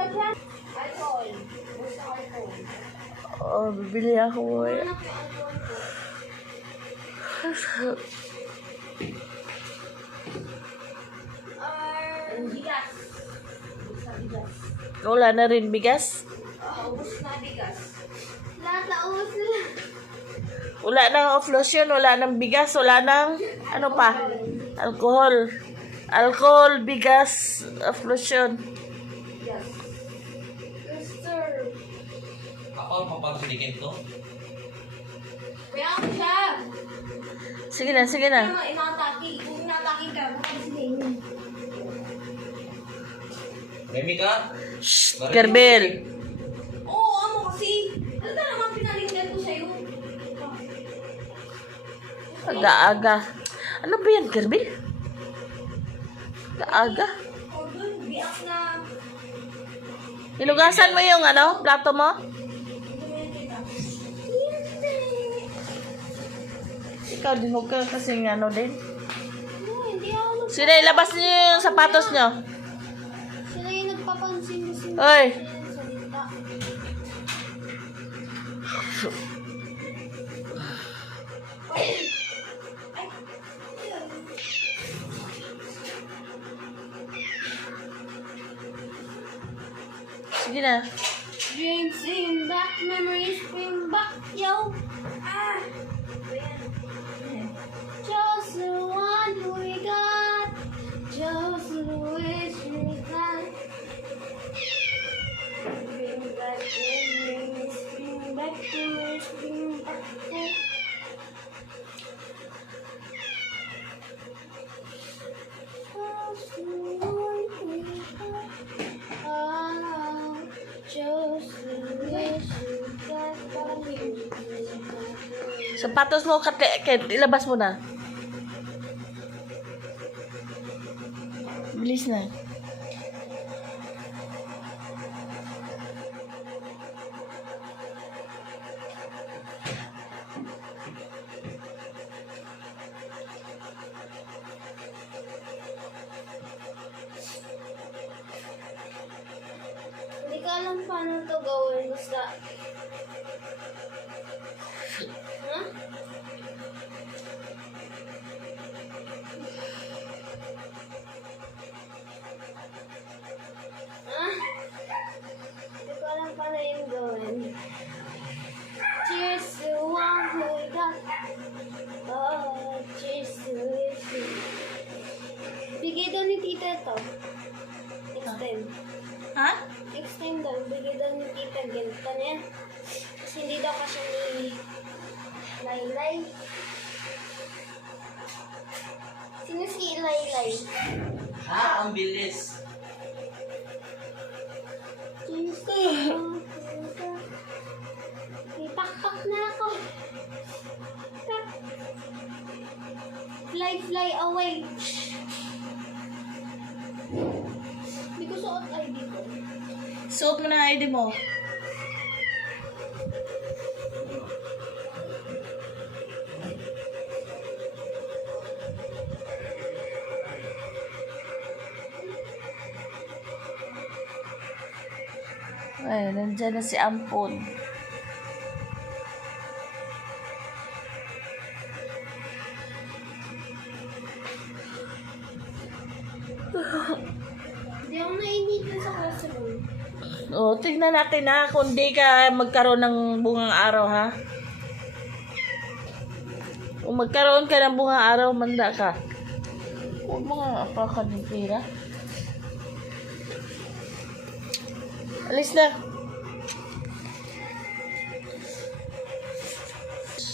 Alcohol. Gusto ko alcohol. Oh, bibili ako eh. Bigas. Wala na rin bigas. Ubus na bigas. Lahat na ubus nila. Wala nang off-lotion, wala nang bigas, wala nang ano pa? Alcohol. Alcohol, bigas, off-lotion. Yes. Yes, sir. Ako ang papansilikin to. Kaya ako siya. Sige na, sige na. Kaya inatake. Kung inatake ka, baka sila yun. Remy ka? Shh, Kerbel. Oo, ano kasi? Ano ka naman pinalingan ko sa'yo? Aga-aga. Ano ba yan, Kerbel? Aga-aga. O dun, biak na. Hinugasan mo yung ano, plato mo? Ikaw din, huwag ka kasing ano din. Hindi ako Sila, ilabas niyo yung sapatos niyo. Sila yung nagpapansin kasi. Hoy! Salita. Sige na. Dreams bring back, memories bring back, yo. Ah. Just the one we got. Just the wish we had. Bring back memories, bring back memories, bring back. Just the one we got. Oh, just the wish we got. Sapatos mo, ilabas mo na. Bilis na. Hindi ka alam paano to gawin, basta. Huh? Ah? Hindi ko alam paano yung gawin. Cheers to one who we got. Oh, cheers to you. Bigay daw ni tita ito. Next time. Ha? Next time daw, bigay daw ni tita ganito na yan. Kasi hindi daw kasi ni Laylay. Sino si Laylay? Ha? Ang bilis. Tuesday. May pakpak na ako. Tak. Fly, fly away. Hindi ko suot ID ko. Suot mo na ID mo. Ay, nandiyan na si Ampon. Hindi ako nainitin sa classroom. O, tignan natin ha, kung di ka magkaroon ng bungang araw ha. Kung magkaroon ka ng bungang araw, manda ka. Huwag mo nga apakan ng pera. Alis na.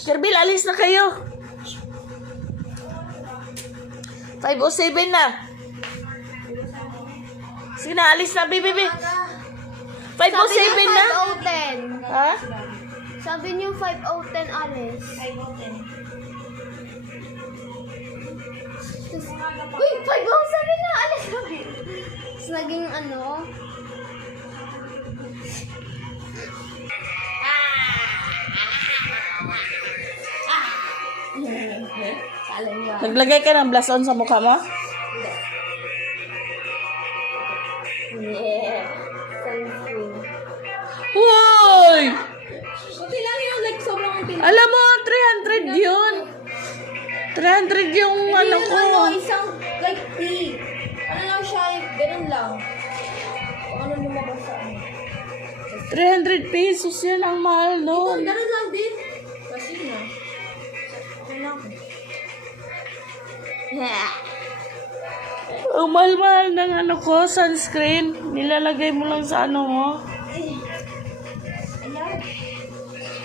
Kerbil, alis na kayo. 5:07 na. Sige na, alis na, bibi. 5:07 na. 5:10. Ha? Sabi niyo 5:10 alis. 5:10. Uy, 5:07 na alis kami. Tapos naging ano? Naglagay ka ng blush on sa mukha mo? Yeah. Saan 300 yung ano ko. Ano, isang like tea. Ano lang siya, ganun lang. Kung ano lumabas sa ano. 300 pesos yan. Ang mahal Oh, nun. ganun lang din. Kasi na. Ganun lang. Ang mahal-mahal ng ano ko, sunscreen. Nilalagay mo lang sa ano mo. Ayan.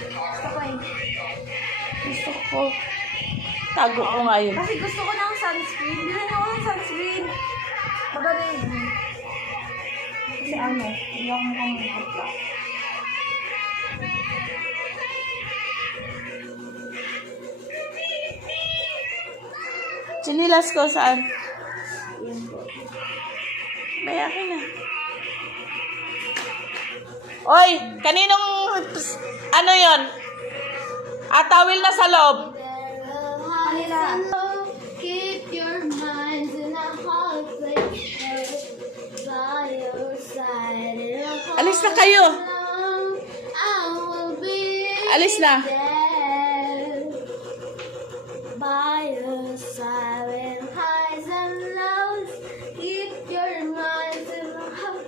Gusto ko eh. Gusto ko. Tago ko nga yun. Kasi gusto ko ng sunscreen. Bilhin ako ng sunscreen. Maganda yun. Kasi ano, hindi ako mukhang makapla. Chinilas ko saan? May akin na. Oy, kaninong ano yon? Atawil na sa loob. Keep your minds in a hard place. By your side. Alis na kayo. I will be Alis na. there. By your side in highs and lows. Keep your minds in a hard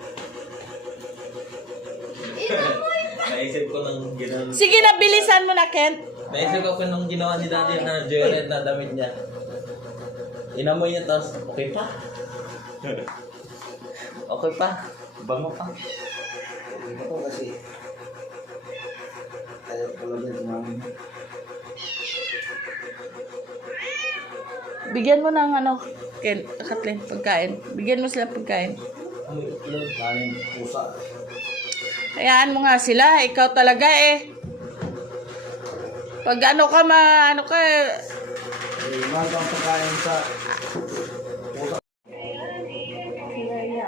Naisip ko nung ginawa. Sige na, bilisan mo na, Kent. Naisip ko nung ginawa ni Daddy na joyride na damit niya. Inamoy niya tapos, okay pa? Okay pa? Bango pa? Ito kasi ayaw ko lang din kumain. Bigyan mo ng ano, Kent, Kathleen, pagkain. Bigyan mo sila pagkain. Yung kanin, pusa. Hayaan mo nga sila. Ikaw talaga eh. Pag ano ka, ano ka, Mas ang pagkain sa pusa.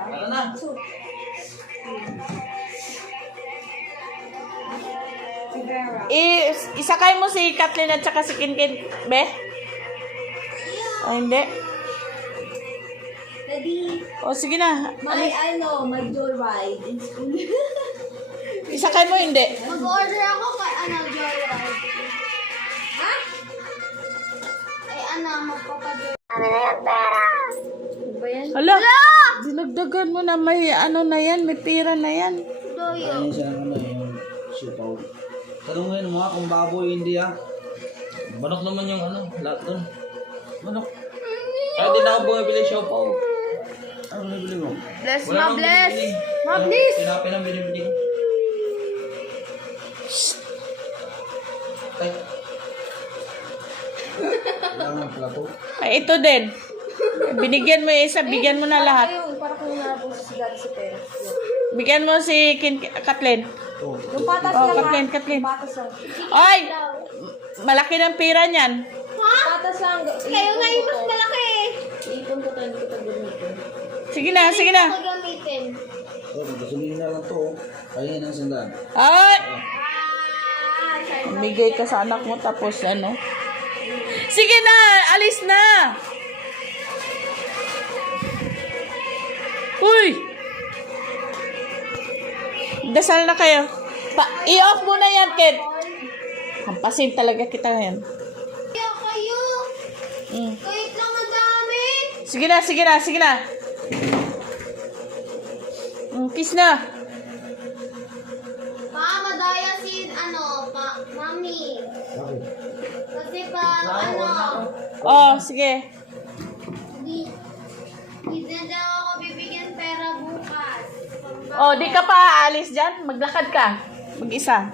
Ano na? isakay mo si Kathleen at saka si Kinkin, be? Ay, hindi. Daddy, O, sige na. may may joyride in school. Isakay mo, hindi. Mag-order ako kay joyride. Ha? Ay, magpapajoyride. Ano ba yan? Hala! Dinagdagan mo na may ano na yan, may pira na yan. Doyo. Kain siya ng ano yung sipaw. Tanungin mo kung baboy hindi Manok naman yung ano, lahat dun. Manok. Kaya din ako bumibili siopaw. Ano nabili mo? Bless, Wala nang bless. binibili. Ma-bless. Tinapin ang binibili ko. Ay, Wala ng plato. Ay, ito din. Binigyan mo yung isa, bigyan mo na lahat. Para kung nabos si Daddy si Pera. Bigyan mo si Kathleen. Oh, Yung patas Oh, lang Kathleen, ha? Kathleen. Yung patas lang. Ay! Malaki ng pira niyan. Patas lang. Kayo nga yung mas malaki. Iipon ko tayo, hindi ko tayo gamitin. Sige na, sige na. Ito gamitin. oh, gasolina lang to. Kainin ng sandaan. Ay! Bigay ka sa anak mo tapos ano. Sige na, alis na. Uy! Dasal na kayo. I-off mo na yan, Kid. Hampasin talaga kita ngayon. Kaya kayo. Mm. Kahit lang ang dami. Sige na, sige na, sige na. Kiss na. Madaya si, mami. Bakit? Kasi pa, Oh, sige. di na daw ako bibigyan pera bukas. Oh, di ka pa aalis dyan. Maglakad ka. Mag-isa.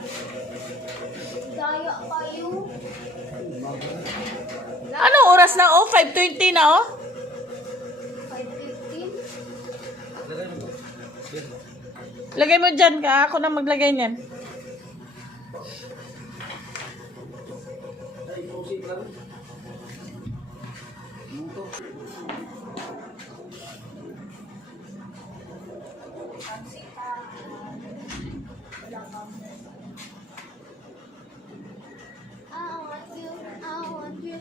Daya kayo. Anong oras na? Oh, 5:20 na, oh. 5:15. Lagay mo dyan ka. Ako na maglagay niyan. I want you, I want you,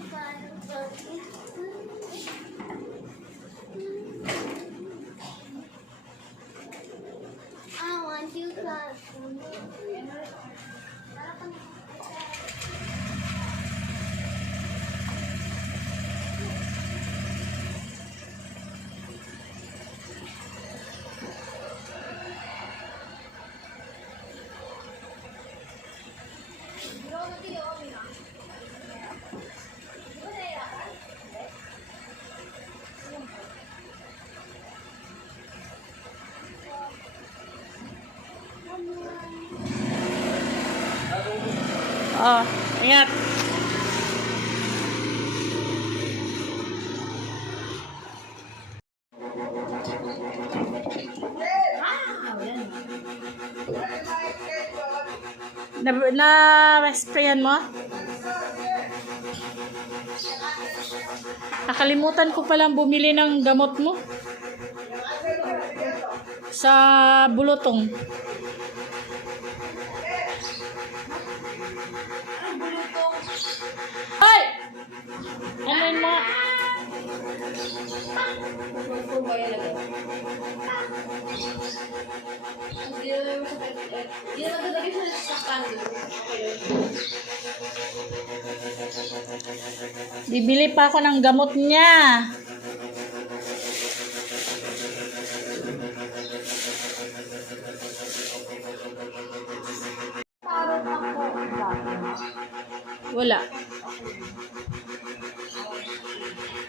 Oh, ingat. Na-sprayan mo? Nakalimutan ko palang bumili ng gamot mo. Sa bulutong. Ay! Ano yun mo? Hindi na magdadagay siya sa candle. Bibili pa ako ng gamot niya. Parang ako. Wala.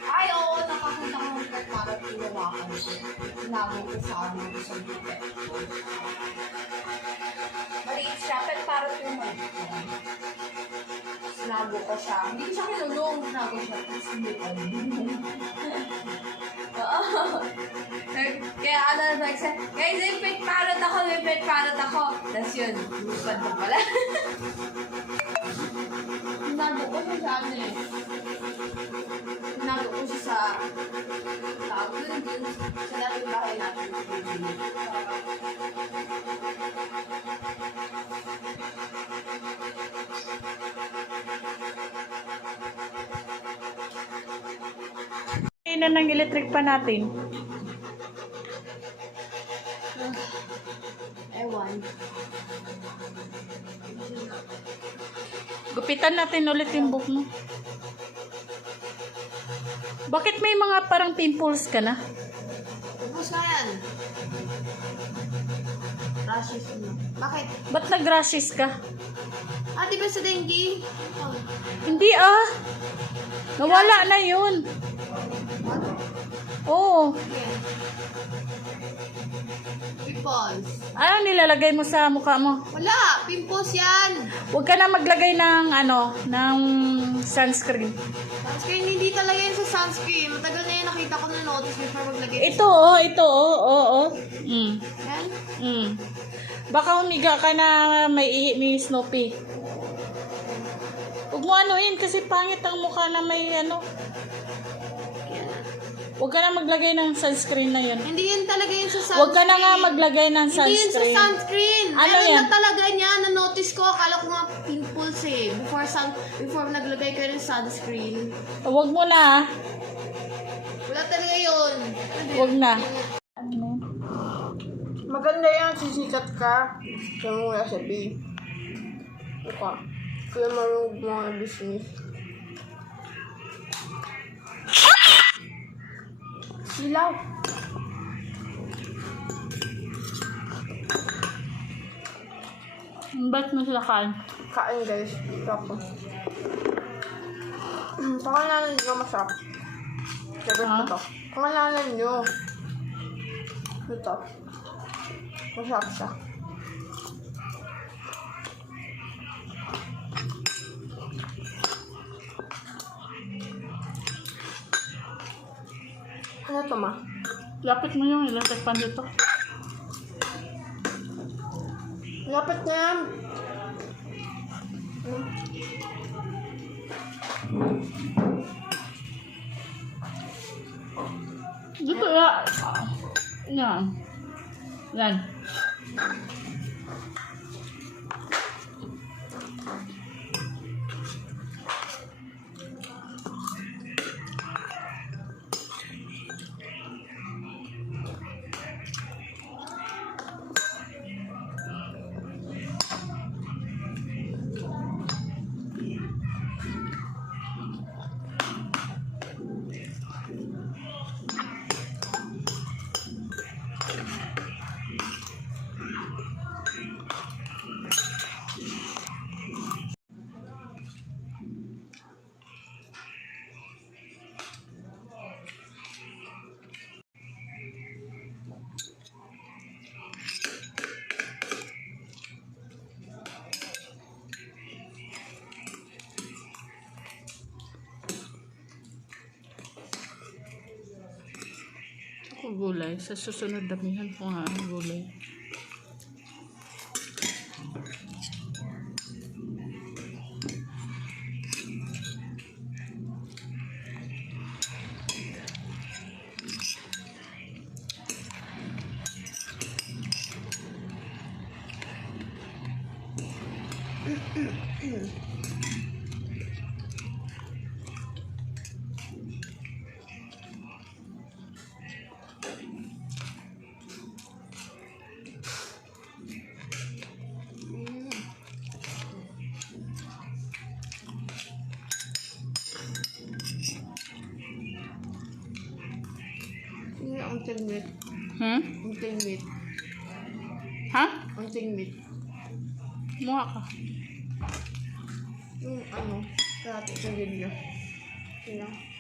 Ay, oo, nakakita ko ng parang tinawakan ko. Tinago ko sa ano sa buka. Maliit siya, pero parang tumalik. Sinago ko siya. Hindi ko siya kinulong. Sinago siya. Tapos hindi ko. Oo. Kaya ano, like, guys, may pet parrot ako. Tapos yun, lupad na pala. Sinago ko siya sa ano eh. Sinago ko siya sa tawag dun sa dating bahay natin. Ina ng electric pa natin. Ewan. Gupitan natin ulit yung buhok mo. Bakit may mga parang pimples ka na? Ubus na yan. Rashes na. Bakit? Ba't nag-rashes ka? Ah, di ba sa dengue? Oh. Hindi ah. Nawala na yun. Oo. Yeah. Pimples. Ano nilalagay mo sa mukha mo? Wala! Pimples yan! Huwag ka na maglagay ng ng sunscreen. Sunscreen, hindi talaga yun sa sunscreen. Matagal na yun nakita ko na notice before maglagay. Ito oh. Mm. Yan? Mm. Baka humiga ka na may ihi ni Snoopy. Huwag mo anuin kasi pangit ang mukha na may Huwag ka na maglagay ng sunscreen na yun. Hindi yun talaga yun sa sunscreen. Huwag ka na nga maglagay ng Hindi yun sa sunscreen. sunscreen. Ano Meron yan? na talaga niya. Na-notice ko. Akala ko nga pimples eh. Before naglagay ka ng sunscreen. Huwag mo na. Wala talaga yun. Huwag na. Maganda yan, sisikat ka. Kaya mo wala sabihin. Buka. Kaya marunong mga business. Silaw. Ba't mo sila kain? Kain guys. Tapos. Pangalanan nyo masarap. Sabi ko to. Pangalanan nyo. Ito. Masarap siya. Ano to ma? Lapit mo yung electric pan dito. Lapit na yan. Dito ya. Yan. gulay. Sa susunod, damihan ko nga ang gulay. Hindi ang tingwit. Ang tingwit. Ha? Ang tingwit. Muha ka. Yung ano, dati sa video. Yun lang.